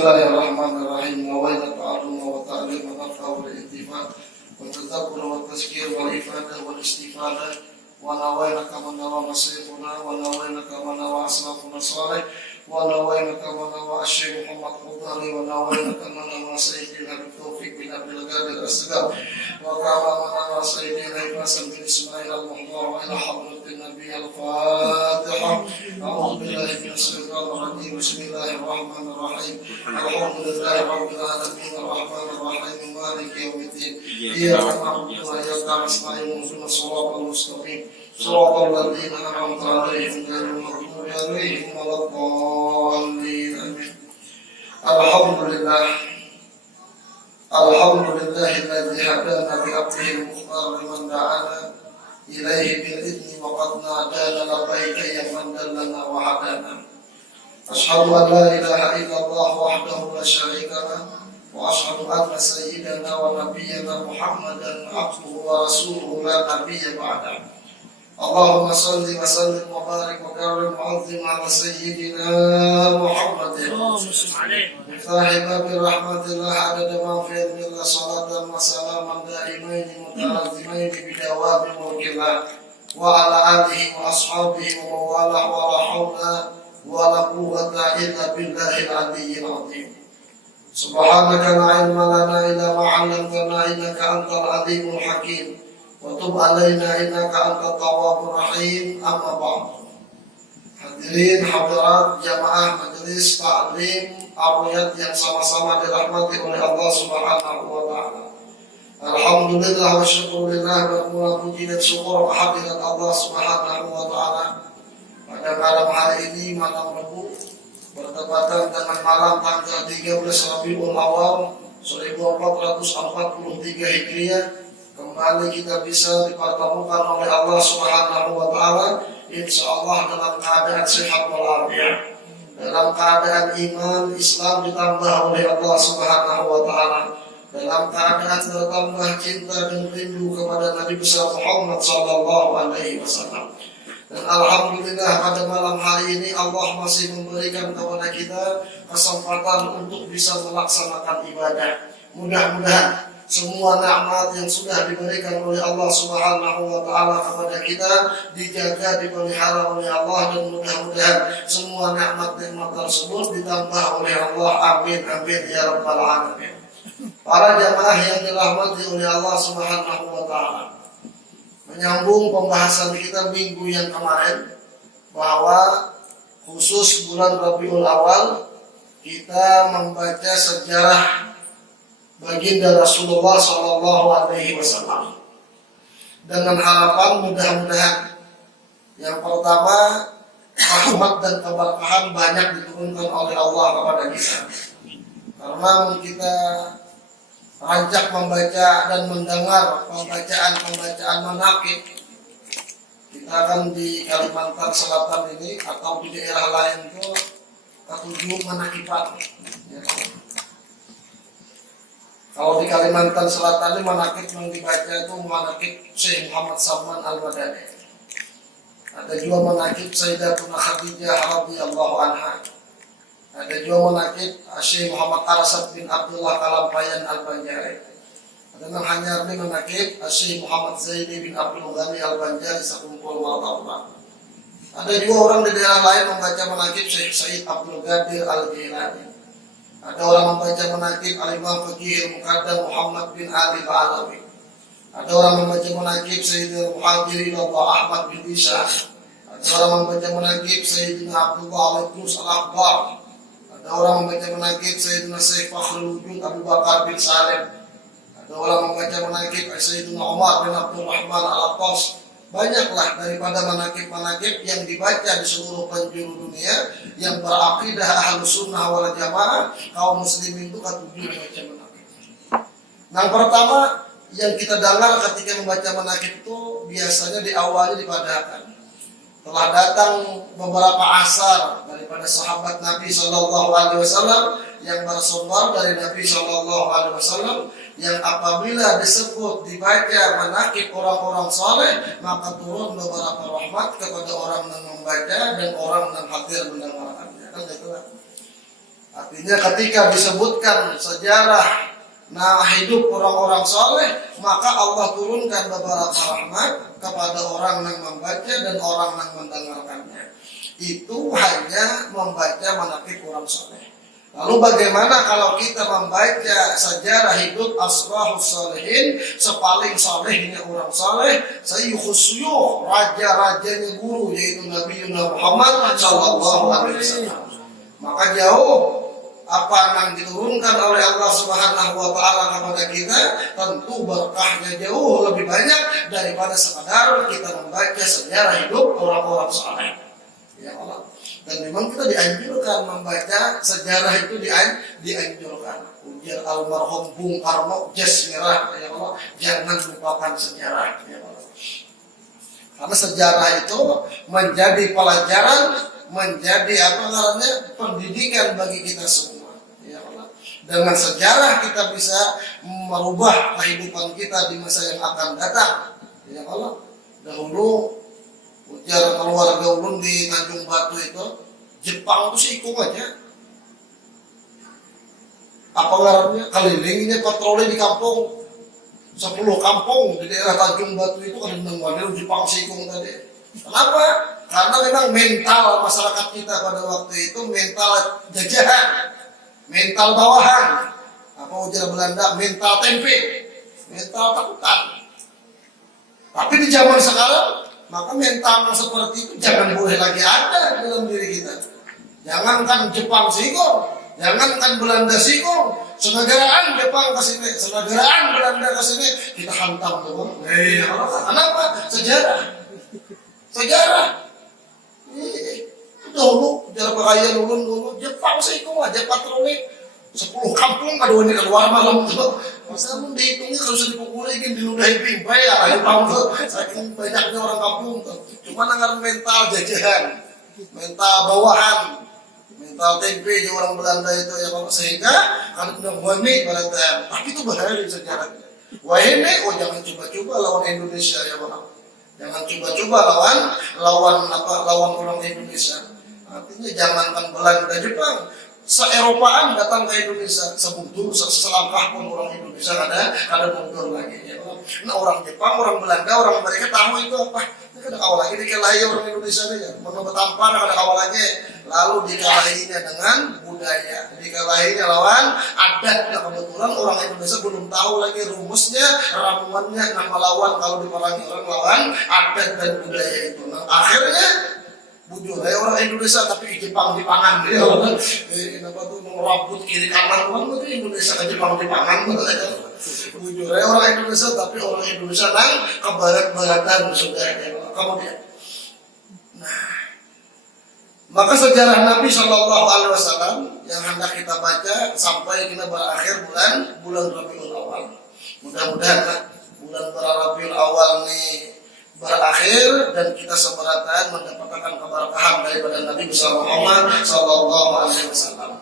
Bismillahirrahmanirrahim. Nawaitu ta'alluma wa ta'lima wa naf'a wal intifa' wa tadhakkura wa tazkir wal ifadah wal istifadah wa nawaitu kama nawa masyikhuna wa nawaitu kama nawa aslafuna salih wa nawaitu kama nawa Syekh Muhammad Qudari wa nawaitu kama nawa Sayyidina Habib Taufiq bin Abdul Qadir As-Sagar wa kama nawa Sayyidina Hasan bin Ismail al-Muhdar wa ila hadratin Nabi al-Fatihah. A'udzu billahi minasyaitonir rajim. Bismillahirrahmanirrahim. Alhamdulillahi rabbil alamin arrahmanir rahim maliki yaumiddin. Iyyaka na'budu wa iyyaka nasta'in ihdinas siratal mustaqim siratal ladzina an'amta 'alaihim ghairil maghdubi 'alaihim waladdallin. Amin. Alhamdulillahilladzi hadana bi 'abdihi al-mukhtar liman da'ana ilaihi bil idni wa qad nadana labbaika ya man dallana wa hadana. Ashhadu an la ilaha illallah wahdahu la syarika lah wa ashhadu anna sayyidana wa nabiyyana Muhammadan abduhu wa rasuluhu la nabiyya ba'da. Allahumma salli wa sallim wa barik wa karim mu'azzim ala sayyidina Muhammadin miftahi babi rahmatillah adada ma fi ilmillah salatan wa salaman daimaini mutalazimaini bidawabi mulkillah wa ala alihi wa ashabihi wa mawalah wa la hawla wa la quwwata illa billahil aliyyil azim. Subhanaka la ilma lana illa ma 'allamtana innaka antal alimul hakim wa tub alaina innaka antat tawwabur rahim. Amma ba'd. Hadirin hadirat jamaah majelis ta'lim awiyat yang sama-sama dirahmati oleh Allah Subhanahu wa taala. Alhamdulillah wa syukurillah wa puji dan syukur kehadirat Allah Subhanahu wa taala. Pada malam hari ini, malam Rabu, bertepatan dengan malam tanggal 13 Rabiul Awal 1443 Hijriah, kembali kita bisa dipertemukan oleh Allah Subhanahu wa taala insyaallah dalam keadaan sehat walafiat, dalam keadaan iman Islam ditambah oleh Allah Subhanahu wa taala, dalam keadaan bertambah cinta dan rindu kepada Nabi besar Muhammad sallallahu alaihi wasallam. Dan alhamdulillah pada malam hari ini Allah masih memberikan kepada kita kesempatan untuk bisa melaksanakan ibadah. Mudah-mudahan semua nikmat yang sudah diberikan oleh Allah Subhanahu wa taala kepada kita dijaga, dipelihara oleh Allah, dan mudah-mudahan semua nikmat-nikmat tersebut ditambah oleh Allah. Amin amin ya rabbal alamin. Para jamaah yang dirahmati oleh Allah Subhanahu wa taala, menyambung pembahasan kita minggu yang kemarin bahwa khusus bulan Rabiul Awal kita membaca sejarah baginda Rasulullah sallallahu alaihi wasallam dengan harapan mudah-mudahan yang pertama rahmat dan keberkahan banyak diturunkan oleh Allah kepada kita. Karena kita ajak membaca dan mendengar pembacaan manaqib, kita akan di Kalimantan Selatan ini atau di daerah lain itu ketujuh manaqiban. Ya. Kalau di Kalimantan Selatan ini manaqib yang dibaca itu manaqib Syekh Muhammad Salman Al-Madani. Ada juga manaqib Sayyidatuna Khadijah radhiyallahu anha. Ada juga manaqib Syekh Muhammad Arsyad bin Abdullah Kalampayan Al-Banjari. Ada yang hanya manaqib Syekh Muhammad Zaidi bin Abdul Ghani Al-Banjari sakumpul wallahu. Ada juga orang di daerah lain membaca manaqib Syekh Said Abdul Qadir Al-Jilani. Ada orang membaca manaqib Al-Imam Faqih Muqaddam Muhammad bin Ali Ba'alawi. Ada orang membaca manaqib Sayyidina Muhajirin Allah Ahmad bin Isa. Ada orang membaca manaqib Sayyidina Abdullah Al-Idrus Al-Akbar. Ada orang membaca manaqib Sayyidina Syekh Fakhrul Wujud Abu Bakar bin Salim. Ada orang membaca manaqib Sayyidina Umar bin Abdul Rahman Al-Attas. Banyaklah daripada manaqib-manaqib yang dibaca di seluruh penjuru dunia yang berakidah Ahlus Sunnah wal Jamaah, kaum muslimin itu ketujuh membaca manaqib. Yang pertama yang kita dengar ketika membaca manaqib itu biasanya diawali dipadahkan. Telah datang beberapa asar daripada sahabat Nabi sallallahu alaihi wasallam yang bersumber dari Nabi sallallahu alaihi wasallam yang apabila disebut dibaca manaqib orang-orang saleh maka turun beberapa rahmat kepada orang yang membaca dan orang yang hadir mendengarkannya. Kan itulah. Artinya ketika disebutkan sejarah hidup orang-orang soleh, maka Allah turunkan beberapa rahmat kepada orang yang membaca dan orang yang mendengarkannya. Itu hanya membaca manaqib orang soleh. Lalu bagaimana kalau kita membaca sejarah hidup asrahus salihin, sepaling salehnya orang saleh, sayyuhusyuh, raja-rajanya guru, yaitu Nabi Muhammad sallallahu alaihi wasallam. Maka jauh apa yang diturunkan oleh Allah Subhanahu wa taala kepada kita, tentu berkahnya jauh lebih banyak daripada sekadar kita membaca sejarah hidup orang-orang saleh. Ya Allah. Dan memang kita dianjurkan membaca sejarah itu dianjurkan. Ujar almarhum Bung Karno, jas merah, ya Allah, jangan lupakan sejarah, ya Allah. Karena sejarah itu menjadi pelajaran, menjadi pendidikan bagi kita semua, ya Allah. Dengan sejarah kita bisa merubah kehidupan kita di masa yang akan datang, ya Allah. Dahulu ujar keluarga ulun di Tanjung Batu itu, Jepang itu seikung aja. Apa ngarannya? Kelilingnya patroli di kampung. 10 kampung di daerah Tanjung Batu itu kadang wadir Jepang seikung tadi. Kenapa? Karena memang mental masyarakat kita pada waktu itu mental jajahan, mental bawahan. Apa ujar Belanda? Mental tempe, mental takutan. Tapi di zaman sekarang, maka mental seperti itu jangan boleh lagi ada dalam diri kita. Jangankan Jepang sikong, jangankan Belanda sikong, senegaraan Jepang ke sini, senegaraan Belanda ke sini, kita hantam tuh. Kenapa? Sejarah. Dulu sejarah pakaian ulun dulu Jepang sikong aja patroli 10 kampung kadua ini keluar malam tuh. Masa pun dihitungnya kalau sudah dipukuli kan diludahi pimpai ya ayo tahu tuh. Saking banyaknya orang kampung tuh. Cuma nangar mental jajahan, mental bawahan, mental tempe di orang Belanda itu ya Bapak, sehingga kalau tidak wani pada tapi itu bahaya sejarahnya. Wahene jangan coba-coba lawan Indonesia ya Bapak. Jangan coba-coba lawan orang Indonesia. Artinya jangankan Belanda Jepang, se-Eropaan datang ke Indonesia sebutuh selangkah pun orang Indonesia ada mundur lagi ya. Nah orang Jepang, orang Belanda, orang mereka tahu itu apa? Ini kada kawal lagi dikalahi orang Indonesia nih ya. Menurut tampar kada kawal lagi. Lalu dikalahinya dengan budaya, dikalahinya lawan adat. Nah, kebetulan orang Indonesia belum tahu lagi rumusnya, ramuannya, nama lawan kalau diperangi orang lawan adat dan budaya itu. Nah, akhirnya bujur orang Indonesia tapi Jepang di pangan dia kenapa tuh merabut kiri kanan orang itu Indonesia ke Jepang di pangan bujur orang Indonesia tapi orang Indonesia nang ke barat-baratan sudah kemudian. Nah, maka sejarah Nabi Shallallahu Alaihi Wasallam yang hendak kita baca sampai kita berakhir bulan Rabiul Awal. Mudah-mudahan bulan Rabiul Awal nih berakhir dan kita seberatan mendapatkan keberkahan daripada Nabi Muhammad sallallahu alaihi wasallam.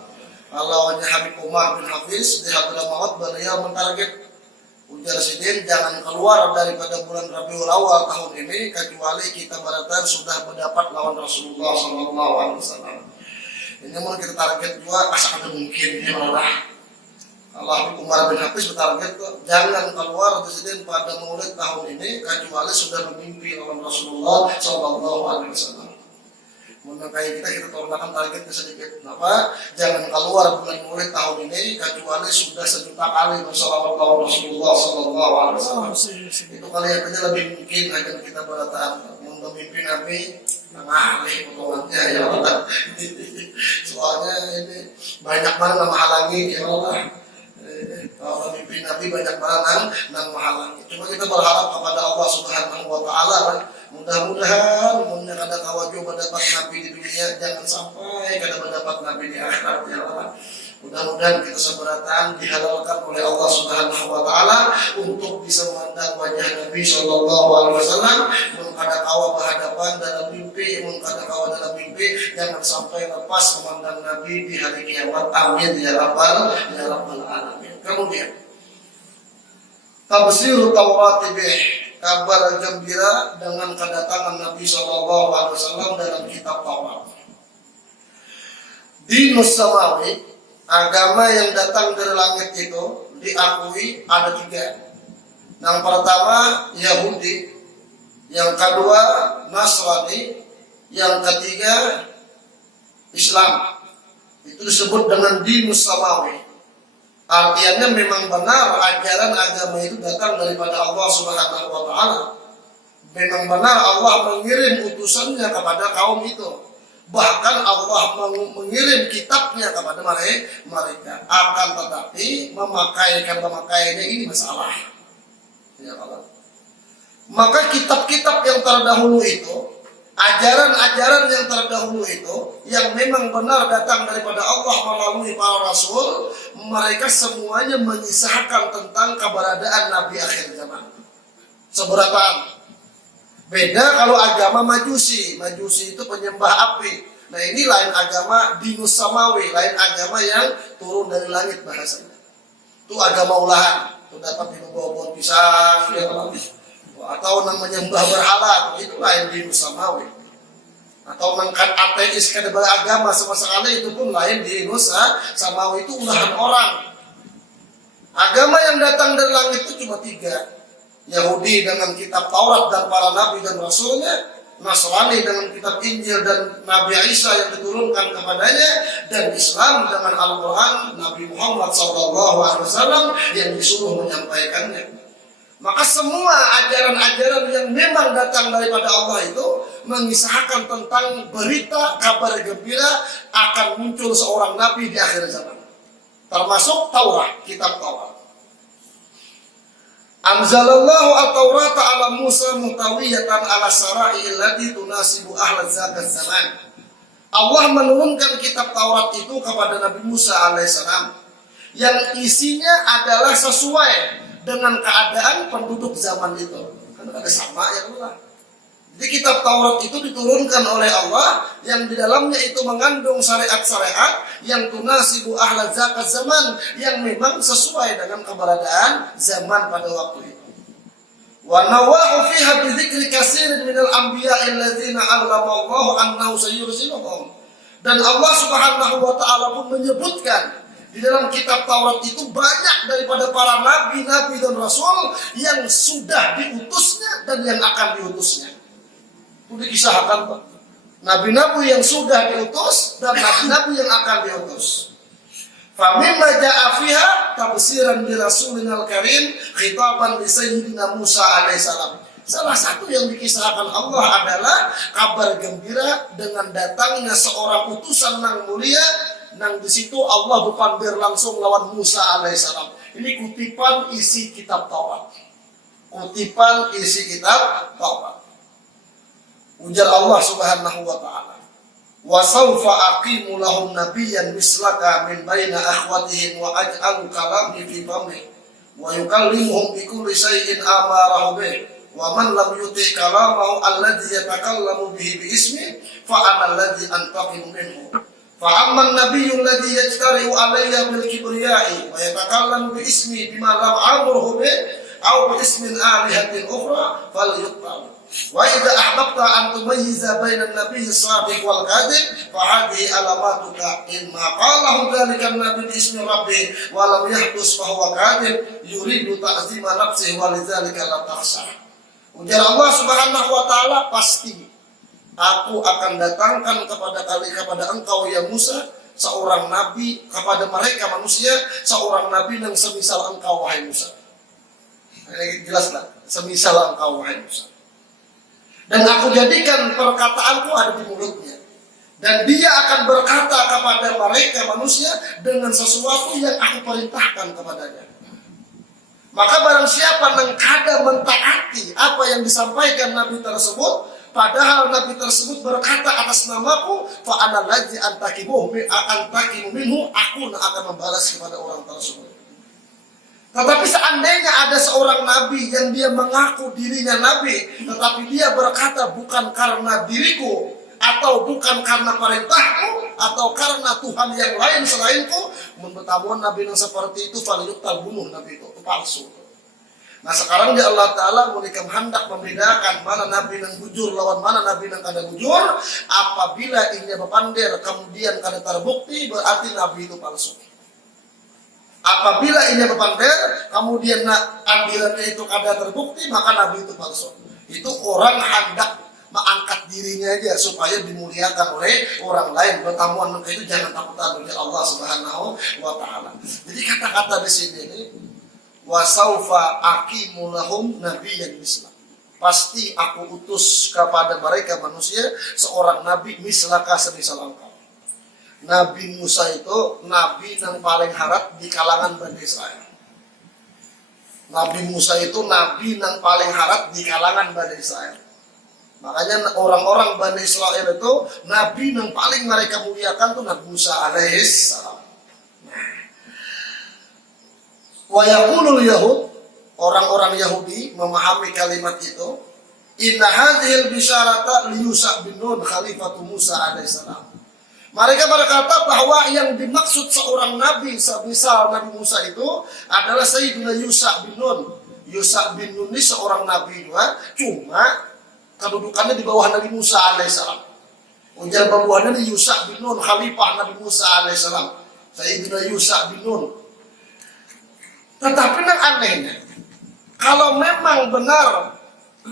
Kalau hanya Habib Umar bin Hafiz di Hadrat Maut beliau mentarget ujar sidin jangan keluar daripada bulan Rabiul Awal tahun ini kecuali kita beratan sudah mendapat lawan Rasulullah sallallahu alaihi wasallam. Ini mau kita target juga asal ada mungkin ya Allah. Allah Umar bin Hafiz bertarget jangan keluar presiden pada Maulid tahun ini kecuali sudah bermimpi lawan Rasulullah Sallallahu Alaihi Wasallam. Mengenai kita tornakan targetnya sedikit. Kenapa? Jangan keluar bulan Maulid tahun ini kecuali sudah 1.000 kali bersalawat lawan Rasulullah Sallallahu Alaihi Wasallam. Itu kelihatannya lebih mungkin agar kita beratakan memimpin Nabi mengalih potongannya ya Allah. Soalnya ini banyak banget menghalangi ya Allah. Mimpi Nabi banyak banget nang menghalangi. Cuma kita berharap kepada Allah Subhanahu Wa Taala, mudah-mudahan kada kawaju mendapat Nabi di dunia, jangan sampai kada mendapat Nabi di akhirat ya Allah. Mudah-mudahan kita seberatan dihalalkan oleh Allah Subhanahu Wa Taala untuk bisa memandang wajah Nabi Sallallahu Alaihi Wasallam, mengkada kawa berhadapan dalam mimpi, mengkada kawa dalam mimpi, jangan sampai lepas memandang Nabi di hari kiamat. Amin ya rabbal alamin. Kemudian Tabsirut Taurat bih, kabar gembira dengan kedatangan Nabi Sallallahu Alaihi Wasallam dalam kitab Taurat. Dinus samawi, agama yang datang dari langit itu diakui ada 3. Yang pertama Yahudi, yang kedua Nasrani, yang ketiga Islam. Itu disebut dengan dinus samawi. Artinya memang benar ajaran agama itu datang daripada Allah Subhanahu wa taala. Memang benar Allah mengirim utusannya kepada kaum itu. Bahkan Allah mengirim kitabnya kepada mereka. Akan tetapi memakainya ini masalah. Ya Allah. Maka kitab-kitab yang terdahulu itu, ajaran-ajaran yang terdahulu itu, yang memang benar datang daripada Allah melalui para rasul, mereka semuanya mengisahkan tentang keberadaan Nabi akhir zaman. Seberataan. Beda kalau agama Majusi. Majusi itu penyembah api. Nah ini lain agama dinus samawi, lain agama yang turun dari langit bahasanya. Itu agama ulahan. Itu dapat dibawa pohon pisang, ya Allah. Atau menyembah berhala, itu lain dinus samawi. Atau mengkat ateis ke agama sama sekali, itu pun lain dinus samawi, itu ulahan orang. Agama yang datang dari langit itu cuma 3. Yahudi dengan kitab Taurat dan para nabi dan rasulnya, Nasrani dengan kitab Injil dan Nabi Isa yang diturunkan kepadanya, dan Islam dengan Al-Quran Nabi Muhammad SAW yang disuruh menyampaikannya. Maka semua ajaran-ajaran yang memang datang daripada Allah itu mengisahkan tentang berita kabar gembira akan muncul seorang nabi di akhir zaman. Termasuk Taurat, kitab Taurat. Anzalallahu at-Taurata ala Musa muhtawiyatan ala syara'i allati tunasibu ahla zakat zaman. Allah menurunkan kitab Taurat itu kepada Nabi Musa alaihissalam yang isinya adalah sesuai dengan keadaan penduduk zaman itu. Kan ada sama ya Allah. Jadi kitab Taurat itu diturunkan oleh Allah yang di dalamnya itu mengandung syariat-syariat yang tunasibu ahla zakat zaman, yang memang sesuai dengan keberadaan zaman pada waktu itu. Wa nawahu fiha bi dzikri katsirin minal anbiya'i alladzina 'allamallahu annahu sayursiluhum. Dan Allah Subhanahu wa taala pun menyebutkan di dalam kitab Taurat itu banyak daripada para nabi-nabi dan rasul yang sudah diutusnya dan yang akan diutusnya. Itu dikisahkan Pak. Nabi-nabi yang sudah diutus dan nabi-nabi yang akan diutus. Famimma ja'a fiha tabsiran bi Rasulina al-Karim khitaban li Sayyidina Musa alaihissalam. Salah satu yang dikisahkan Allah adalah kabar gembira dengan datangnya seorang utusan nang mulia, nang di situ Allah berpandir langsung lawan Musa alaihissalam. Ini kutipan isi kitab Taurat. Kutipan isi kitab Taurat. Ujar Allah Subhanahu wa taala, "Wa sawfa aqimu lahum nabiyyan mislaka min baina akhwatihim wa aj'alu kalami fi famihi wa yukallimuhum bi kulli shay'in amarahu bih wa man lam yuti kalamahu alladhi yatakallamu bihi bi ismi fa ana alladhi antaqimu minhu fa amma an-nabiyyu alladhi yajtari'u alayya bil kibriya'i wa yatakallamu bi ismi bima lam amruhu bih aw bi ismin alihatin ukhra falyuqtal. Wa idza ahbabta an tumayyiza bainan nabiyyi shadiq wal kadhib fa hadhihi alamatuka in ma qalahu dzalika an-nabi bi ismi rabbi wa lam yahdus fa huwa kadhib yuridu ta'zima nafsihi wa lidzalika la takhsha." Ujar Allah Subhanahu wa taala, pasti aku akan datangkan kepada engkau ya Musa seorang nabi, kepada mereka manusia seorang nabi yang semisal engkau wahai Musa. Ini jelaslah, semisal engkau wahai Musa. Dan aku jadikan perkataanku ada di mulutnya. Dan dia akan berkata kepada mereka manusia dengan sesuatu yang aku perintahkan kepadanya. Maka barang siapa yang kada mentaati apa yang disampaikan Nabi tersebut, padahal Nabi tersebut berkata atas namaku, fa ana allazi antaqimu minhu, aku akan membalas kepada orang tersebut. Tetapi seandainya ada seorang nabi yang dia mengaku dirinya nabi, tetapi dia berkata bukan karena diriku, atau bukan karena perintahku, atau karena Tuhan yang lain selainku, membetamuan nabi yang seperti itu falyuqtal, bunuh nabi itu palsu. Nah sekarang dia Allah Ta'ala memberikan hendak membedakan mana nabi yang bujur lawan mana nabi yang kada bujur. Apabila ini berpandir kemudian kada terbukti, berarti nabi itu palsu. Apabila ini bepander, kemudian ambilannya itu kada terbukti, maka nabi itu palsu. Itu orang hendak mengangkat dirinya aja supaya dimuliakan oleh orang lain. Bertamuan mereka itu jangan takut oleh Allah Subhanahu wa taala. Jadi kata-kata di sini ini wa saufa aqimu lahum nabiyyan misla. Pasti aku utus kepada mereka manusia seorang nabi mislaka semisal engkau. Nabi Musa itu nabi yang paling harap di kalangan Bani Israel. Nabi Musa itu nabi yang paling harap di kalangan Bani Israel. Makanya orang-orang Bani Israel itu nabi yang paling mereka muliakan itu Nabi Musa alaihissalam. Wa yaqulul yahud, orang-orang Yahudi memahami kalimat itu, inna hadhil bisyarata liyusa bin Nun khalifatu Musa alaihissalam. Mereka berkata bahwa yang dimaksud seorang nabi semisal Nabi Musa itu adalah Sayyidina Yusa bin Nun. Yusa bin Nun ini seorang nabi juga, cuma kedudukannya di bawah Nabi Musa alaihissalam. Ujar babuannya di Yusa bin Nun, khalifah Nabi Musa alaihissalam. Sayyidina Yusa bin Nun. Tetapi yang anehnya, kalau memang benar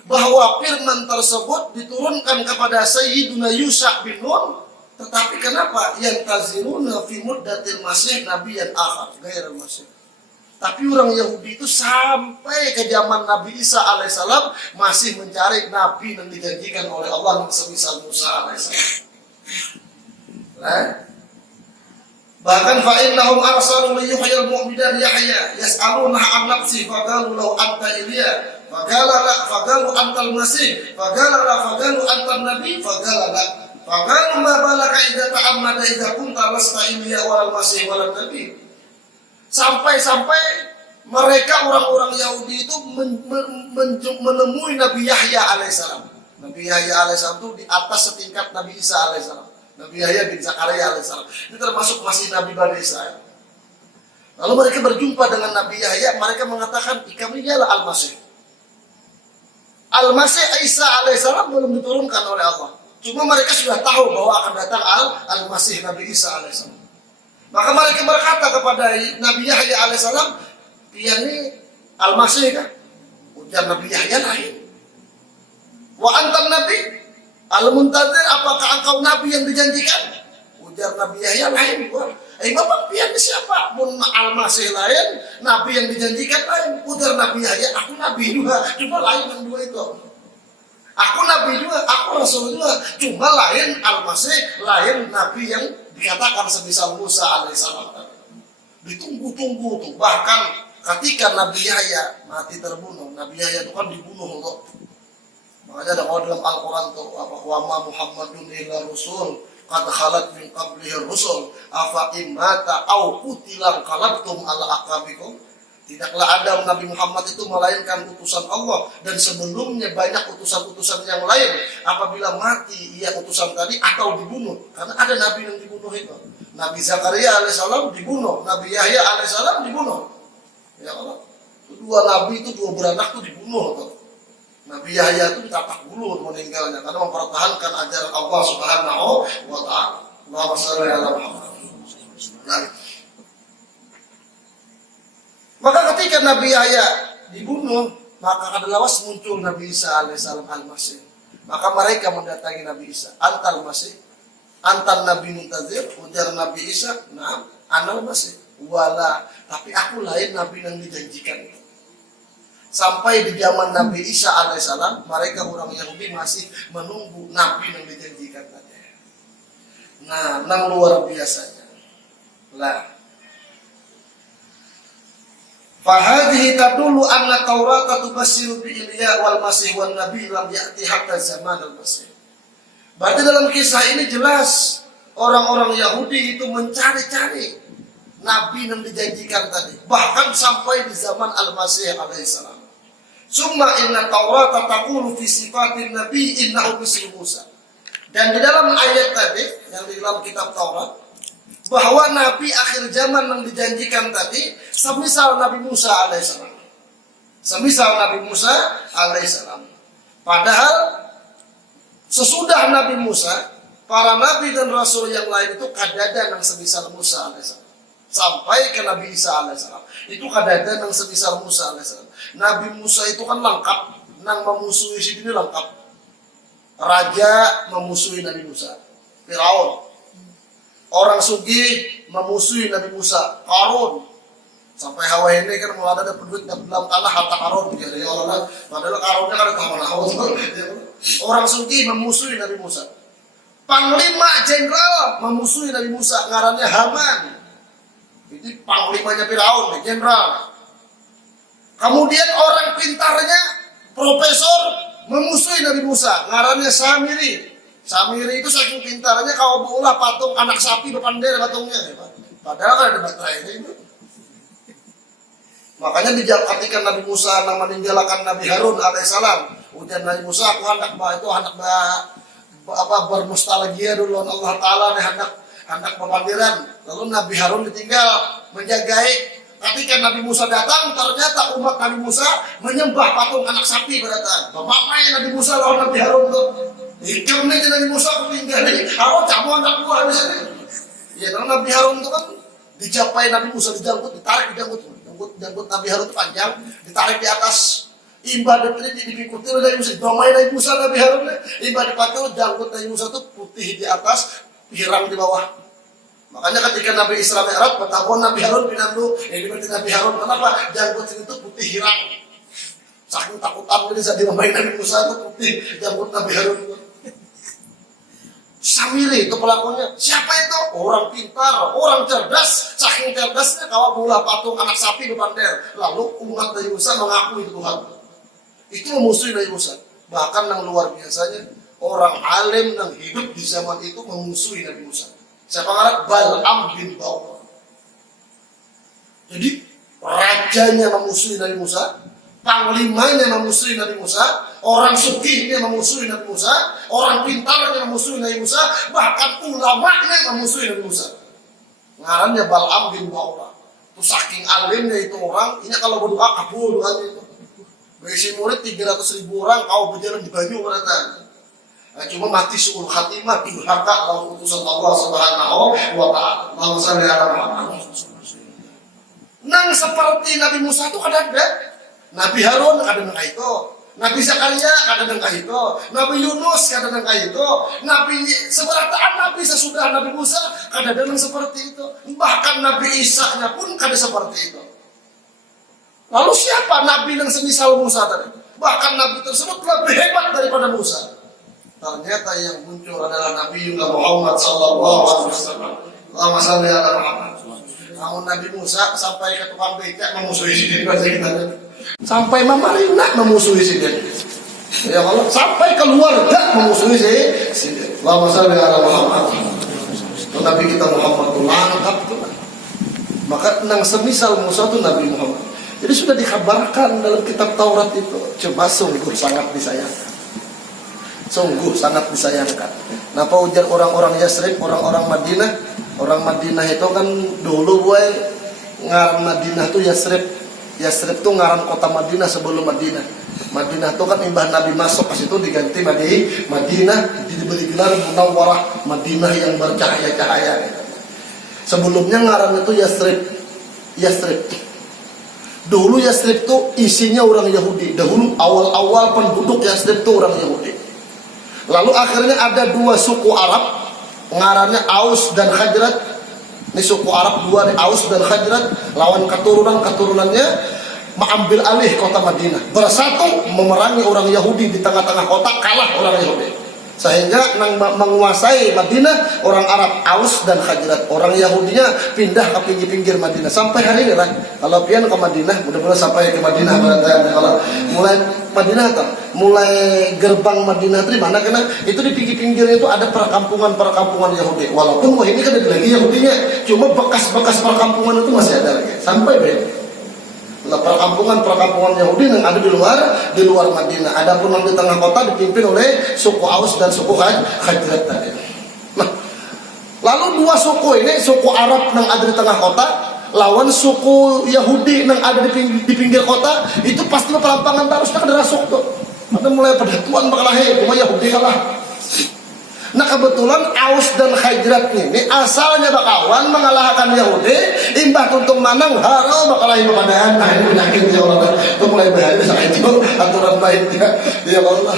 bahwa firman tersebut diturunkan kepada Sayyidina Yusa bin Nun, tetapi kenapa yang taziruna fi muddatil masih nabiyan akhar ghairul masih. Tapi orang Yahudi itu sampai ke zaman Nabi Isa alaihissalam masih mencari nabi yang dijanjikan oleh Allah yang semisal Musa alaihissalam. Bahkan fa innahum arsalu li yuhyil mu'minan Yahya yas'aluna an nafsi faqalu law anta Ilya faqalu antal masih faqalu antan nabi faqala Faqalu ma balaka idza ta'ammada idza kunta lasta Ilya wal masih wal nabi. Sampai-sampai mereka orang-orang Yahudi itu menemui Nabi Yahya alaihissalam. Nabi Yahya alaihissalam itu di atas setingkat Nabi Isa alaihissalam. Nabi Yahya bin Zakaria alaihissalam. Ini termasuk masih Nabi Bani Israel. Lalu mereka berjumpa dengan Nabi Yahya, mereka mengatakan, kami ialah Al-Masih. Al-Masih Isa alaihissalam belum diturunkan oleh Allah. Cuma mereka sudah tahu bahwa akan datang Al-Masih Nabi Isa alaihissalam. Maka mereka berkata kepada Nabi Yahya alaihissalam, dia ini Al-Masih kan? Ujar Nabi Yahya lain. Wa antan Nabi Al-Muntazir, apakah engkau Nabi yang dijanjikan? Ujar Nabi Yahya lain. Bapak dia ini siapa? Pun Al-Masih lain, Nabi yang dijanjikan lain. Ujar Nabi Yahya, aku Nabi juga, cuma lain yang dua itu. Aku Nabi juga, aku Rasul juga, cuma lain Al-Masih, lain Nabi yang dikatakan semisal Musa alaihissalam. Ditunggu-tunggu tuh, bahkan ketika Nabi Yahya mati terbunuh, Nabi Yahya itu kan dibunuh tuh. Makanya ada dalam Al-Quran tuh, wa ma Muhammadun illa rasul qad khalat min qablihi rusul afa immata au qutilan qalabtum ala aqabikum. Tidaklah ada Nabi Muhammad itu melainkan utusan Allah, dan sebelumnya banyak utusan-utusan yang lain. Apabila mati ia utusan tadi atau dibunuh, karena ada Nabi yang dibunuh itu. Nabi Zakaria alaihissalam dibunuh, Nabi Yahya alaihissalam dibunuh. Ya Allah, dua Nabi itu dua beranak itu dibunuh tuh. Nabi Yahya itu ditapak bulu meninggalnya karena mempertahankan ajaran Allah Subhanahu wa taala. Allahumma shalli ala Muhammad. Maka ketika Nabi Yahya dibunuh, maka kadalawas muncul Nabi Isa alaihissalam Al-Masih. Maka mereka mendatangi Nabi Isa, antal Masih, antal Nabi Muntazir. Ujar Nabi Isa, nah, anal Masih, wala, tapi aku lain Nabi yang dijanjikan itu. Sampai di zaman Nabi Isa alaihissalam, mereka orang Yahudi masih menunggu Nabi yang dijanjikan tadi. Nah, nang luar biasanya. Lah. Fahadhihi tadullu anna Taurata tubassiru bi Ilya wal Masih wan Nabi lam ya'ti hatta zaman al-Masih. Berarti dalam kisah ini jelas orang-orang Yahudi itu mencari-cari Nabi yang dijanjikan tadi, bahkan sampai di zaman Al-Masih alaihissalam. Summa inna Taurata taqulu fi sifatin Nabi innahu mislu Musa. Dan di dalam ayat tadi yang di dalam kitab Taurat, bahwa Nabi akhir zaman yang dijanjikan tadi semisal Nabi Musa alaihissalam. Semisal Nabi Musa alaihissalam. Padahal sesudah Nabi Musa, para nabi dan rasul yang lain itu kadada yang semisal Musa alaihissalam. sampai ke Nabi Isa alaihissalam. Itu kadang-kadang yang semisal Musa alaihissalam. Nabi Musa itu kan lengkap, nang memusuhi si ini lengkap. Raja memusuhi Nabi Musa, Firaun. Orang sugih memusuhi Nabi Musa, Qarun. Sampai hawa ini kan mau ada duit dalam tanah harta Qarun. Jadi orang padahal Qarunnya kan tahu mana. Orang sugih memusuhi Nabi Musa. Panglima jenderal memusuhi Nabi Musa, ngarannya Haman. Itu panglimanya Firaun, jenderal. Kemudian orang pintarnya, profesor memusuhi Nabi Musa, ngarannya Samiri. Samiri itu saking pintarnya kalau bola patung anak sapi berpandai patungnya. Padahal kan ada baterainya itu. Makanya ketika Nabi Musa meninggalkan Nabi Harun alaihissalam, ujian Nabi Musa, aku hendak bernostalgia dulu Allah Taala nih hendak berpandiran. Lalu Nabi Harun ditinggal menjagai. Ketika Nabi Musa datang, ternyata umat Nabi Musa menyembah patung anak sapi berdatang. Bapaknya Nabi Musa lawan Nabi Harun tuh. Ikam nih Nabi Musa ketinggal nih. Harun kamu anak buah di sini. Ya karena Nabi Harun itu kan dicapai Nabi Musa dijangkut, ditarik jangkut Nabi Harun itu panjang, ditarik di atas. Imba dipikuti oleh Nabi Musa, domai Nabi Musa Nabi Harun. Imba dipakai jangkut Nabi Musa itu putih di atas, hirang di bawah. Makanya ketika Nabi Isra Mi'raj, betapa Nabi Harun pinandu, diberti Nabi Harun, kenapa? Janggut itu putih hirang. Saking takutan ini saat dimamain Nabi Musa itu putih janggut Nabi Harun. Samiri itu pelakunya. Siapa itu? Orang pintar, orang cerdas. Saking cerdasnya kalau bola patung anak sapi berpandai. Lalu umat Nabi Musa mengakui Tuhan. Itu memusuhi Nabi Musa. Bahkan yang luar biasanya, orang alim yang hidup di zaman itu memusuhi Nabi Musa. Siapa ngaran? Bal'am bin Ba'ur. Jadi rajanya memusuhi Nabi Musa, panglimanya memusuhi Nabi Musa, orang sugihnya memusuhi Nabi Musa, orang pintarnya memusuhi Nabi Musa, bahkan ulamanya memusuhi Nabi Musa. Ngarannya Bal'am bin Ba'ur. Itu saking alimnya itu orang, ini kalau berdoa kabul doanya itu. Berisi murid 300.000 orang, kau berjalan di Banyu berdatang. Cuma mati suul khatimah durhaka lawan utusan Allah Subhanahu wa taala. Allahumma shalli ala Muhammad. Nang seperti Nabi Musa itu ada. Nabi Harun kadang itu, Nabi Zakaria kadang itu, Nabi Yunus kadang itu, Nabi seberataan Nabi sesudah Nabi Musa kadang seperti itu. Bahkan Nabi Isa-nya pun kadang seperti itu. Lalu siapa Nabi yang semisal Musa tadi? Bahkan Nabi tersebut lebih hebat daripada Musa. Ternyata yang muncul adalah Nabi Muhammad sallallahu alaihi wasallam. Allahumma shalli ala Muhammad. Namun Nabi Musa sampai ke tukang becak memusuhi sidin bahasa kita. Sampai Mamarina memusuhi sidin. Ya Allah, sampai keluarga memusuhi sidin. Allahumma shalli ala Muhammad. Nabi kita Muhammad lengkap tuh. Maka nang semisal Musa itu Nabi Muhammad. Jadi sudah dikabarkan dalam kitab Taurat itu. Coba sungguh sangat disayangkan. Sungguh sangat disayangkan. Napa ujar orang-orang Yasrib, orang-orang Madinah? Orang Madinah itu kan dulu boy ngaran Madinah tuh Yasrib. Yasrib tuh ngaran kota Madinah sebelum Madinah. Madinah tuh kan imbah Nabi masuk pas itu diganti Madinah, diberi gelar Munawwarah, Madinah yang bercahaya-cahaya. Sebelumnya ngaran itu Yasrib. Yasrib. Dulu Yasrib tuh isinya orang Yahudi. Dahulu awal-awal penduduk Yasrib tuh orang Yahudi. Lalu akhirnya ada dua suku Arab, ngarannya Aus dan Khazraj. Ini suku Arab dua nih, Aus dan Khazraj, lawan keturunannya mengambil alih kota Madinah. Bersatu memerangi orang Yahudi di tengah-tengah kota, kalah orang Yahudi. Sehingga menguasai Madinah orang Arab Aus dan Khazraj. Orang Yahudinya pindah ke pinggir-pinggir Madinah. Sampai hari ini lah. Kalau pian ke Madinah, mudah-mudahan sampai ke Madinah berarti. Kalau mulai Madinah tuh, mulai gerbang Madinah itu di mana? Karena itu di pinggir-pinggirnya itu ada perkampungan Yahudi. Walaupun ini kan ada lagi Yahudinya, cuma bekas-bekas perkampungan itu masih ada lagi. Sampai be. Nah, perkampungan Yahudi yang ada di luar Madinah. Adapun yang di tengah kota dipimpin oleh suku Aus dan suku Khazraj tadi. Nah, lalu dua suku ini, suku Arab yang ada di tengah kota lawan suku Yahudi yang ada di pinggir kota, itu pasti perampangan terusnya ke darah tuh. Ada mulai pada tuan bakal lahir, cuma Yahudi kalah. Nah kebetulan Aus dan Khazraj ini asalnya bakawan mengalahkan Yahudi, imbah tuntung manang haro bakal lahir pemadaan. Nah ini penyakitnya orang itu mulai bahaya saat itu aturan baiknya ya Allah.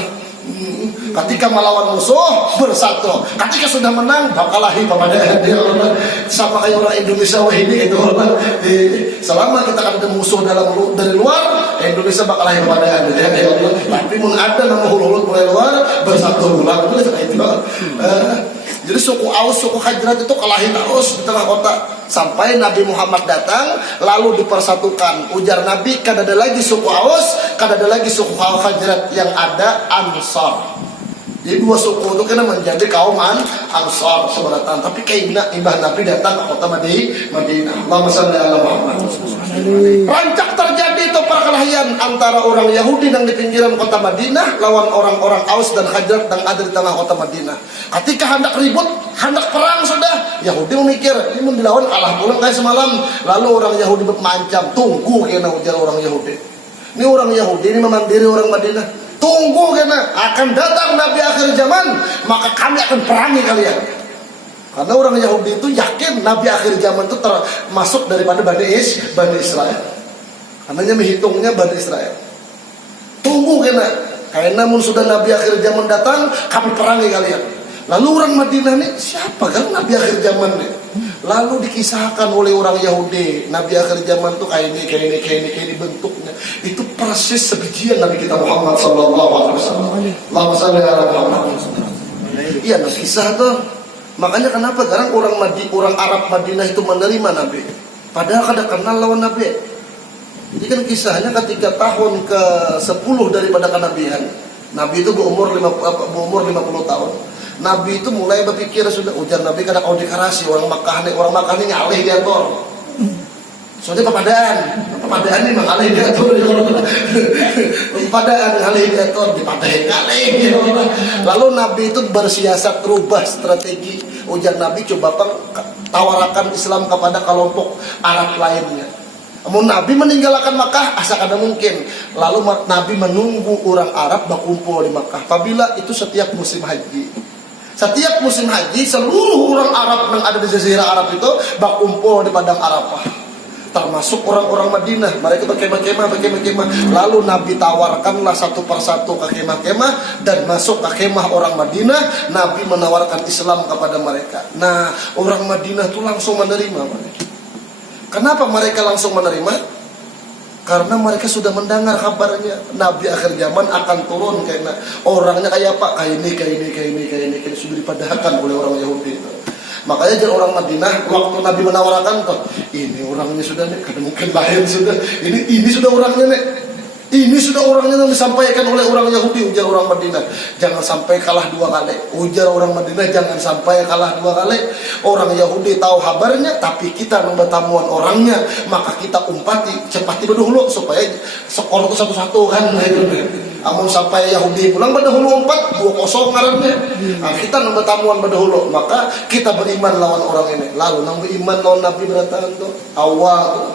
Ketika melawan musuh bersatu, ketika sudah menang bakal lahir pemadaan ya Allah. Sama kayak orang Indonesia wah ini itu Allah. Selama kita ada musuh dari luar, Indonesia bakal lahir pemadaan ya Allah. Tapi mun ada nama hulu-hulu mulai luar bersatu ulang itu seperti itu. Jadi suku Aus, suku Khazraj itu kelahi terus di tengah kota sampai Nabi Muhammad datang lalu dipersatukan. Ujar Nabi, kan ada lagi suku Aus, kan ada lagi suku Khazraj, yang ada Ansar. Jadi dua suku itu kena menjadi kaum Ansar seberatan. Tapi keinginan imbah Nabi datang ke kota Madinah. Allahumma shalli ala Muhammad. Rancak terjadi itu perkelahian antara orang Yahudi yang di pinggiran kota Madinah lawan orang-orang Aus dan Khazraj yang ada di tengah kota Madinah. Ketika hendak ribut, hendak perang sudah, Yahudi memikir ini mau dilawan kalah pulang kayak semalam. Lalu orang Yahudi mengancam, tunggu kena ujar orang Yahudi. Ini orang Yahudi ini memandiri orang Madinah. Tunggu kena akan datang Nabi akhir zaman, maka kami akan perangi kalian. Karena orang Yahudi itu yakin Nabi akhir zaman itu termasuk daripada Bani Israel. Karena menghitungnya Bani Israel. Tunggu kena, karena namun sudah Nabi akhir zaman datang, kami perangi kalian. Lalu orang Madinah nih, siapa kan Nabi akhir zaman nih? Lalu dikisahkan oleh orang Yahudi, Nabi akhir zaman tuh kayak ini bentuknya. Itu persis sebijian Nabi kita Muhammad sallallahu alaihi wasallam. Allahumma shalli ala Muhammad. Iya, nah kisah tuh. Makanya kenapa sekarang orang Arab Madinah itu menerima Nabi, padahal kada kenal lawan Nabi. Jadi kan kisahnya ketika tahun ke-10 daripada kenabian, Nabi itu berumur 50 tahun. Nabi itu mulai berpikir sudah, ujar Nabi kada kau dikarasi orang Makkah ini ngalih diatur. Soalnya pepadaan ini mengalih diatur. Pepadaan ngalih diatur, dipadahin ngalih. Lalu Nabi itu bersiasat rubah strategi. Ujar Nabi, coba tawarkan Islam kepada kelompok Arab lainnya. Namun Nabi meninggalkan Makkah asa kada mungkin. Lalu Nabi menunggu orang Arab berkumpul di Makkah. Apabila itu setiap musim haji. Setiap musim haji seluruh orang Arab yang ada di Jazirah Arab itu berkumpul di padang Arafah. Termasuk orang-orang Madinah, mereka berkemah-kemah. Lalu Nabi tawarkanlah satu persatu ke kemah-kemah dan masuk ke kemah orang Madinah. Nabi menawarkan Islam kepada mereka. Nah, orang Madinah itu langsung menerima. Kenapa mereka langsung menerima? Karena mereka sudah mendengar kabarnya Nabi akhir zaman akan turun karena orangnya kayak apa? Kayak ini sudah dipadahkan oleh orang Yahudi itu. Makanya jadi orang Madinah waktu Nabi menawarkan tuh, ini orangnya sudah nih, kada mungkin lain sudah. Ini sudah orangnya nih. Ini sudah orangnya yang disampaikan oleh orang Yahudi, ujar orang Madinah. Jangan sampai kalah dua kali. Ujar orang Madinah, jangan sampai kalah dua kali. Orang Yahudi tahu kabarnya, tapi kita membetamuan orangnya, maka kita umpati cepati berdahulu supaya skor itu satu-satu kan. Amun sampai Yahudi pulang berdahulu 4-2-0 ngarannya. Nah, kita membetamuan berdahulu, maka kita beriman lawan orang ini. Lalu nang beriman lawan Nabi beratakan tuh awal.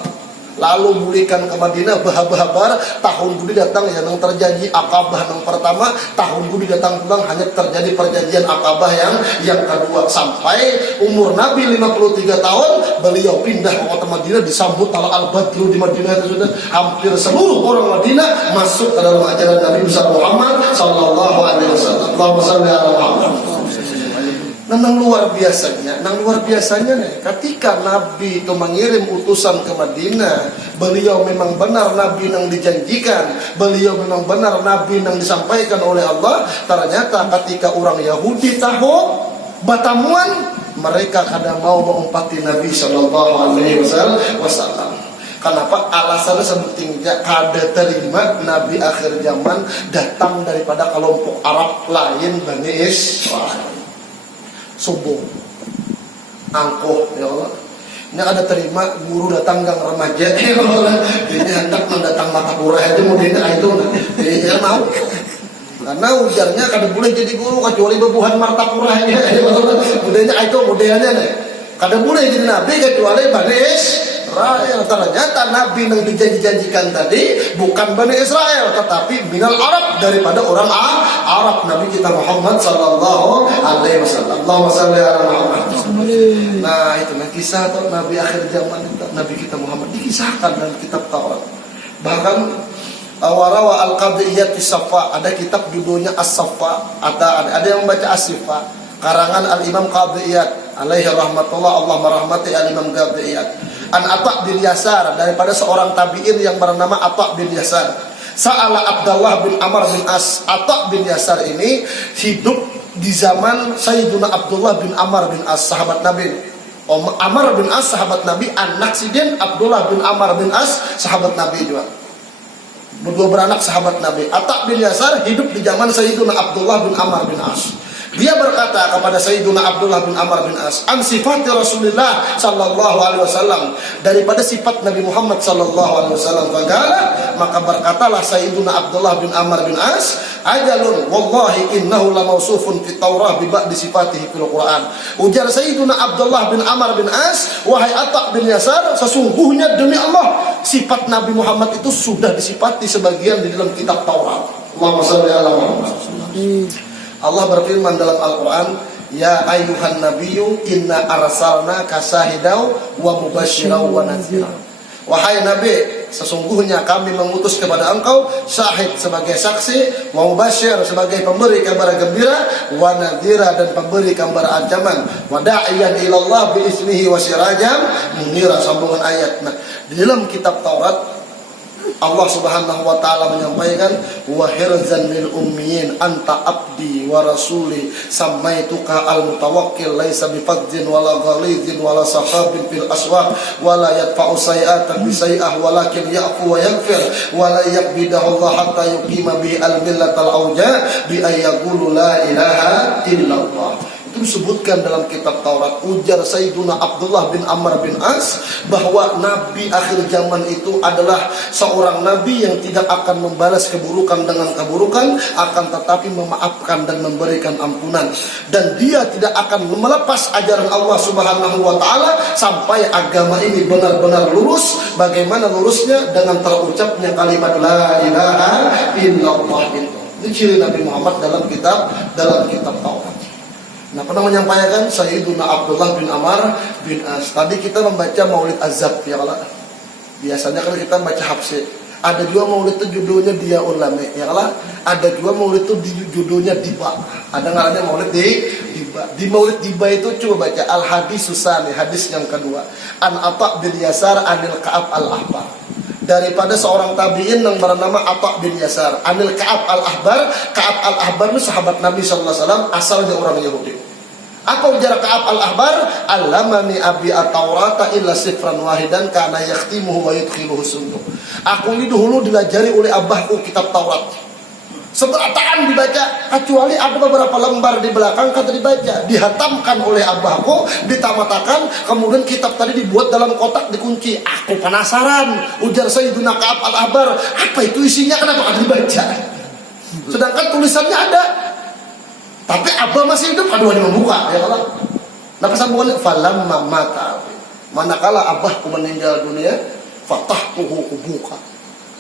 Lalu bulikan ke Madinah bahabar tahun budi datang yang terjadi Aqabah yang pertama, tahun budi datang pulang hanya terjadi perjanjian Aqabah yang kedua. Sampai umur Nabi 53 tahun beliau pindah ke kota Madinah, disambut al-Badru di Madinah. Itu sudah hampir seluruh orang Madinah masuk ke dalam ajaran Nabi besar Muhammad sallallahu alaihi wasallam. Allahumma shalli ala Muhammad. Nang luar biasanya nih, ketika Nabi itu mengirim utusan ke Madinah, beliau memang benar Nabi yang dijanjikan, beliau memang benar Nabi yang disampaikan oleh Allah. Ternyata ketika orang Yahudi tahu batamuan, mereka kadang mau mengumpati Nabi Shallallahu Alaihi Wasallam. Kenapa? Alasannya sebetulnya kada terima Nabi akhir zaman datang daripada kelompok Arab lain Bani Israel. Sombong, angkuh, ya Allah. Ini ada terima guru datang gang remaja, ya Allah. Ini hendak mendatang mata kurah itu modelnya itu, dia mau. Karena ujarnya kada boleh jadi guru kecuali bebuhan marta kurahnya, ya Allah. Modelnya nih. Kada boleh jadi nabi kecuali Bani Israel. Ternyata nabi yang dijanjikan tadi bukan Bani Israel, tetapi minal Arab, daripada orang Arab Nabi kita Muhammad sallallahu alaihi wasallam. Allahumma shalli ala Muhammad. Nah, itu kisah atau Nabi akhir zaman Nabi kita Muhammad dikisahkan dalam kitab Taurat. Bahkan warawa al-qadiyat as-safa, ada kitab judulnya as-safa, ada yang membaca as-sifa, karangan al-Imam Qadiyat alaihi rahmatullah, Allah merahmati al-Imam Qadiyat. An Atha bin Yasar, daripada seorang tabi'in yang bernama Atha bin Yasar. Sa'ala Abdullah bin Amr bin As. Atha bin Yasar ini hidup di zaman Sayyiduna Abdullah bin Amr bin As, sahabat Nabi. Amr bin As sahabat Nabi, anak sidin Abdullah bin Amr bin As sahabat Nabi juga. Berdua beranak sahabat Nabi. Atha bin Yasar hidup di zaman Sayyiduna Abdullah bin Amr bin As. Dia berkata kepada Sayyiduna Abdullah bin Amr bin As, an sifati Rasulullah sallallahu alaihi wasallam, daripada sifat Nabi Muhammad sallallahu alaihi wasallam. Maka berkatalah Sayyiduna Abdullah bin Amr bin As, ajalun wallahi innahu lamausufun fi Taurah bi ba'di sifatihi fil Quran. Ujar Sayyiduna Abdullah bin Amr bin As, wahai Atha bin Yasar, sesungguhnya demi Allah sifat Nabi Muhammad itu sudah disifati sebagian di dalam kitab Taurat. Allahumma shalli ala Muhammad. Allah berfirman dalam Al-Quran, ya ayyuhan nabiyyu inna arsalnaka syahidan wa mubasysyiran wa nadhira. Wahai Nabi, sesungguhnya kami mengutus kepada engkau syahid sebagai saksi, wa mubasysyir sebagai pemberi kabar gembira, wa nadhira dan pemberi kabar ancaman, wa da'iyan ilallah bi ismihi wa sirajan munira, sambungan ayat. Nah, di dalam kitab Taurat Allah Subhanahu wa taala menyampaikan, wa hirzan lil ummiyin anta abdi wa rasuli samaituka al mutawakkil laisa bi fadzin wala ghalizin wala sahabin fil aswaq wala yadfa'u sayi'atan bi sayi'ah walakin ya'fu wa yaghfir wala yaqbidahu Allah hatta yuqima bi al millatal auja bi ayyaqulu la ilaha illallah. Itu disebutkan dalam kitab Taurat. Ujar Sayyiduna Abdullah bin Amr bin As bahwa Nabi akhir zaman itu adalah seorang Nabi yang tidak akan membalas keburukan dengan keburukan, akan tetapi memaafkan dan memberikan ampunan. Dan dia tidak akan melepas ajaran Allah Subhanahu wa taala sampai agama ini benar-benar lurus. Bagaimana lurusnya? Dengan terucapnya kalimat la ilaha illallah itu. Ini ciri Nabi Muhammad dalam kitab Taurat. Nah, pernah menyampaikan Sayyiduna Abdullah bin Amr bin As. Tadi kita membaca Maulid Azab ya kalau biasanya kan kita baca Habsyi. Ada juga Maulid itu judulnya Dia Ulame ya kalau ada juga Maulid itu judulnya Diba. Ada ngarannya Maulid Diba. Di Maulid Diba itu coba baca Al Hadis Susani, hadis yang kedua. An Atha bin Yasar anil Ka'ab al-Ahbar. Daripada seorang tabi'in yang bernama Atha bin Yasar anil Ka'ab al-Ahbar. Ka'ab al-Ahbar itu sahabat Nabi sallallahu alaihi wasallam, asalnya orang Yahudi. Apa ujar Ka'ab al-Ahbar? Allamani abi at-Taurata illa sifran wahidan kana yakhtimuhu wa yudkhiluhu sunduq. Aku ini dahulu dilajari oleh abahku kitab Taurat. Seberataan dibaca, kecuali ada beberapa lembar di belakang kata dibaca, dihatamkan oleh abahku, ditamatakan, kemudian kitab tadi dibuat dalam kotak dikunci. Aku penasaran, ujar Sayyiduna Ka'ab al-Ahbar, apa itu isinya, kenapa kan dibaca? Sedangkan tulisannya ada, tapi abah masih hidup, aduh dia membuka ya kalau. Nah kesambungannya falamma mata, manakala abahku meninggal dunia, fatahtuhu kubuka.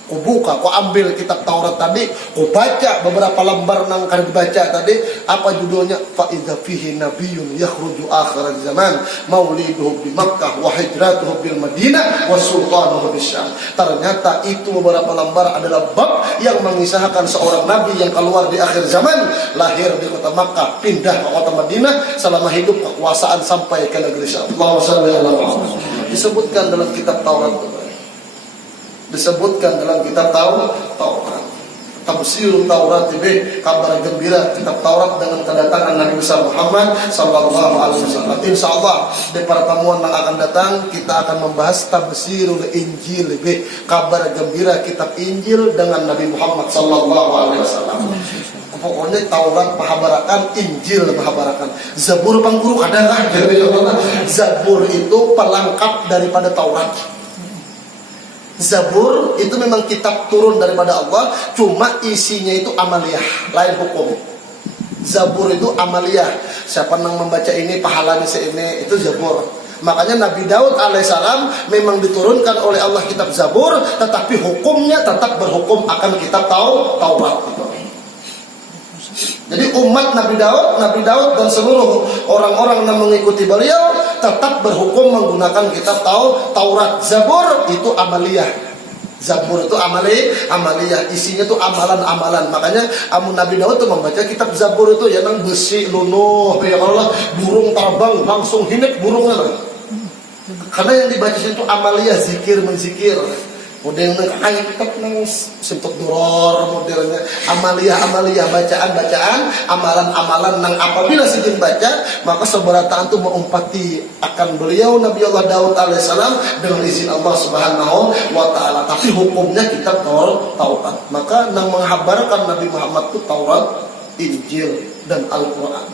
Kubuka, ku ambil kitab Taurat tadi, ku baca beberapa lembar nang kan dibaca tadi, apa judulnya? Fa idza fihi nabiyyun yakhruju akhir zaman mauliduhu bi Makkah wa hijratuhu bil Madinah wa sultanuhu bisyam. Ternyata itu beberapa lembar adalah bab yang mengisahkan seorang nabi yang keluar di akhir zaman, lahir di kota Makkah, pindah ke kota Madinah, selama hidup kekuasaan sampai ke negeri Syam. Allahu sallallahu. Disebutkan dalam kitab Taurat. Disebutkan dalam kitab Taurat. Tafsir Taurat ini kabar gembira kitab Taurat dengan kedatangan Nabi besar Muhammad sallallahu alaihi wasallam. Insyaallah di pertemuan yang akan datang kita akan membahas tafsirul Injil, kabar gembira kitab Injil dengan Nabi Muhammad sallallahu alaihi wasallam. Pokoknya Taurat pahabarakan, Injil pahabarakan. Zabur pangguru kadang Zabur itu pelengkap daripada Taurat. Zabur itu memang kitab turun daripada Allah, cuma isinya itu amaliyah, lain hukum. Zabur itu amaliyah. Siapa yang membaca ini pahalanya ini, itu Zabur. Makanya Nabi Daud alaihissalam memang diturunkan oleh Allah kitab Zabur, tetapi hukumnya tetap berhukum akan kitab Taurat. Jadi umat Nabi Daud dan seluruh orang-orang yang mengikuti beliau tetap berhukum menggunakan kitab Taurat. Zabur itu amaliyah. Zabur itu amaliyah, isinya itu amalan-amalan. Makanya Nabi Daud itu membaca kitab Zabur itu ya nang besi lunuh, ya Allah, burung terbang langsung hinek burungnya. Karena yang dibaca itu amaliyah, zikir menzikir. Model kayak kitab nang sentuh duror modelnya amaliyah bacaan amalan nang apabila sejin baca maka seberataan itu mengumpati akan beliau Nabi Allah Daud alaihissalam dengan izin Allah Subhanahu wa taala. Tapi hukumnya kitab Taurat. Maka nang menghabarkan Nabi Muhammad itu Taurat, Injil dan Al-Qur'an.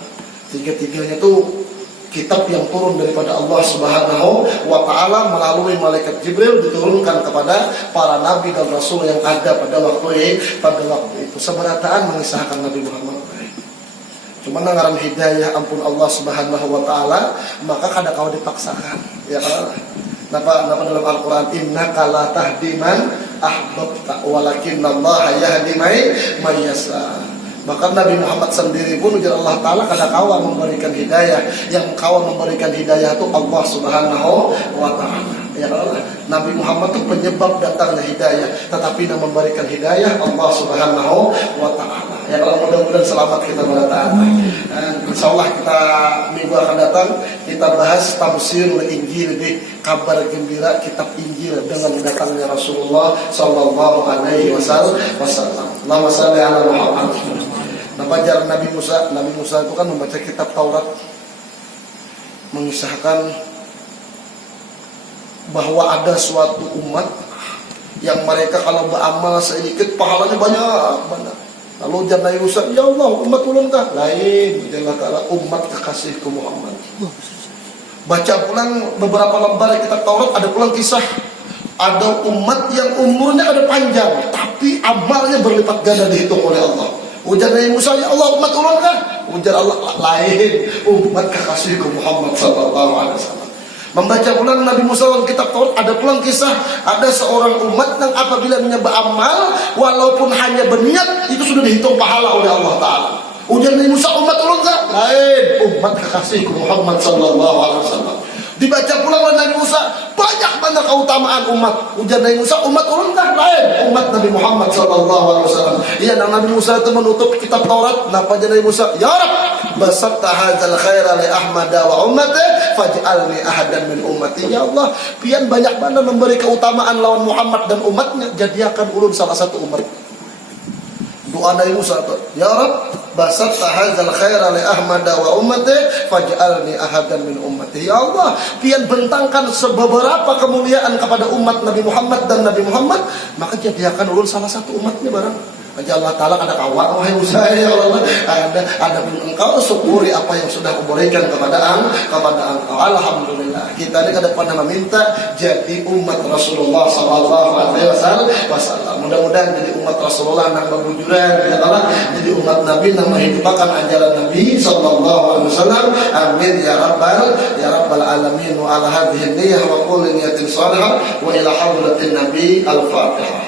Tiga-tiganya itu kitab yang turun daripada Allah Subhanahu wa taala melalui malaikat Jibril diturunkan kepada para nabi dan rasul yang ada pada waktu itu. Seberataan mengisahkan Nabi Muhammad. Cuma ngaran hidayah ampun Allah Subhanahu wa taala, maka kada kau dipaksakan. Ya kan? Napa dalam Al-Qur'an innaka la tahdi man ahbabta walakinnallaha yahdi man yasha. Bahkan Nabi Muhammad sendiri pun ujar Allah Ta'ala kada kawa memberikan hidayah. Yang kawa memberikan hidayah itu Allah Subhanahu wa Ta'ala. Ya Allah, Nabi Muhammad itu penyebab datangnya hidayah, tetapi yang memberikan hidayah Allah Subhanahu wa Ta'ala. Ya Allah, mudah-mudahan selamat kita berdatang. Insya Allah kita minggu akan datang kita bahas tafsirul Injil di kabar gembira kitab Injil dengan datangnya Rasulullah Sallallahu Alaihi Wasallam. Allahumma shalli ala Muhammad. Nabajar Nabi Musa itu kan membaca kitab Taurat, mengisahkan bahwa ada suatu umat yang mereka kalau beramal sedikit pahalanya banyak. Lalu jar Nabi Musa, ya Allah, umat ulun kah? Lain, Allah Ta'ala, umat kekasihku Muhammad. Baca pulang beberapa lembar kitab Taurat, ada pulang kisah ada umat yang umurnya ada panjang tapi amalnya berlipat ganda dihitung oleh Allah. Ujar Nabi Musa, ya Allah, umat ulun kah? Ujar Allah, lain, umat kekasihku Muhammad sallallahu alaihi wasallam. Membaca ulang Nabi Musa dalam kitab Taurat, ada pulang kisah ada seorang umat yang apabila menyembah amal walaupun hanya berniat itu sudah dihitung pahala oleh Allah Ta'ala. Ujar Nabi Musa, umat ulun kah? Lain, umat kekasihku Muhammad sallallahu alaihi wasallam. Dibaca pula oleh Nabi Musa, banyak mana keutamaan umat. Ujar Nabi Musa, umat ulun kah? Lain, umat Nabi Muhammad sallallahu alaihi wasallam. Iya, Nabi Musa itu menutup kitab Taurat. Napa aja Nabi Musa? Ya Rabb, basatta hadzal khaira li Ahmad wa ummati faj'alni ahadan min ummati. Ya Allah, pian banyak mana memberi keutamaan lawan Muhammad dan umatnya, jadikan ulun salah satu umat. Doa Nabi Musa itu, ya Rabb, basatta hadzal khaira li Ahmad wa ummati faj'alni ahadan min ummati. Ya Allah, pian bentangkan beberapa kemuliaan kepada umat Nabi Muhammad dan Nabi Muhammad, maka jadikan ulun salah satu umatnya barang. Aja Allah Ta'ala ada kawan, wahai Musa, ya Allah, ada pun engkau syukuri apa yang sudah kuberikan kepada engkau. Alhamdulillah. Kita ini kada pernah meminta jadi umat Rasulullah sallallahu alaihi wasallam. Mudah-mudahan jadi umat Rasulullah yang berbujuran, ya Allah, jadi umat Nabi yang menghidupkan ajaran Nabi sallallahu alaihi wasallam. Amin ya rabbal alamin. Wa ala hadhihi niyyah wa kulli niyatin salihah wa ila hadratin Nabi al-Fatihah.